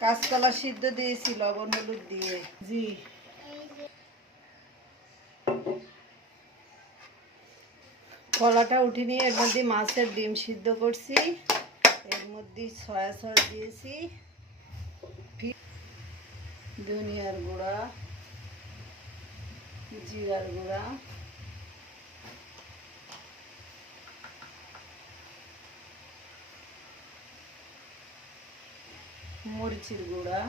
কাঁচকলা সিদ্ধ দিয়েছি লবণ হলুদ দিয়ে। জি। কলাটা উঠে নিয়ে এর মধ্যে মাছের ডিম সিদ্ধ করছি। এর মধ্যে সয়া সস দিয়েছি। ধনিয়ার গুঁড়া জিরার গুঁড়া। মরিচের গুঁড়া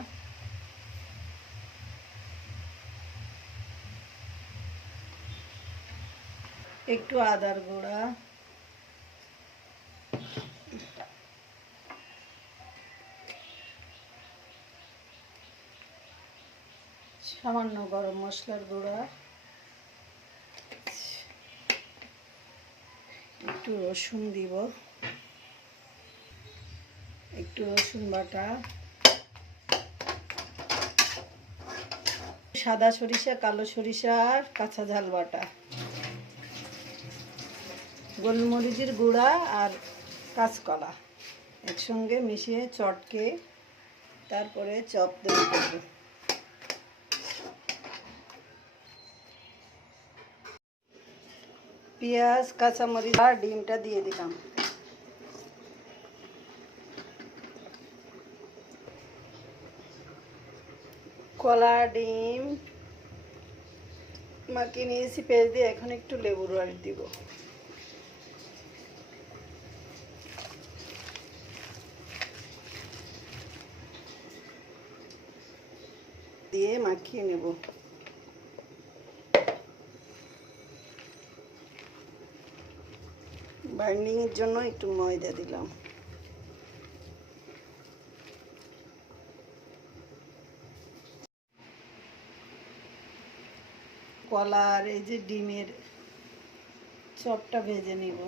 একটু আদার গুঁড়া সামান্য গরম মশলার গুঁড়া একটু রসুন দিব একটু রসুন বাটা সাদা সরিষা, কালো সরিষা আর কাঁচা ঝাল বাটা। গোলমরিচের গুঁড়া আর কাঁচকলা একসঙ্গে মিশিয়ে চটকে তারপরে চপ তৈরি করব। পেঁয়াজ, কাঁচামরিচ আর ডিমটা দিয়ে দিলাম। কলা, ডিম, মাখিয়ে নিয়েছি, পেঁয়াজ দিয়ে এখন একটু লেবুর রস দিব। দিয়ে মাখিয়ে নেব। বাইন্ডিংয়ের জন্য একটু ময়দা দিলাম। কলার এই যে ডিমের চপটা ভেজে নিব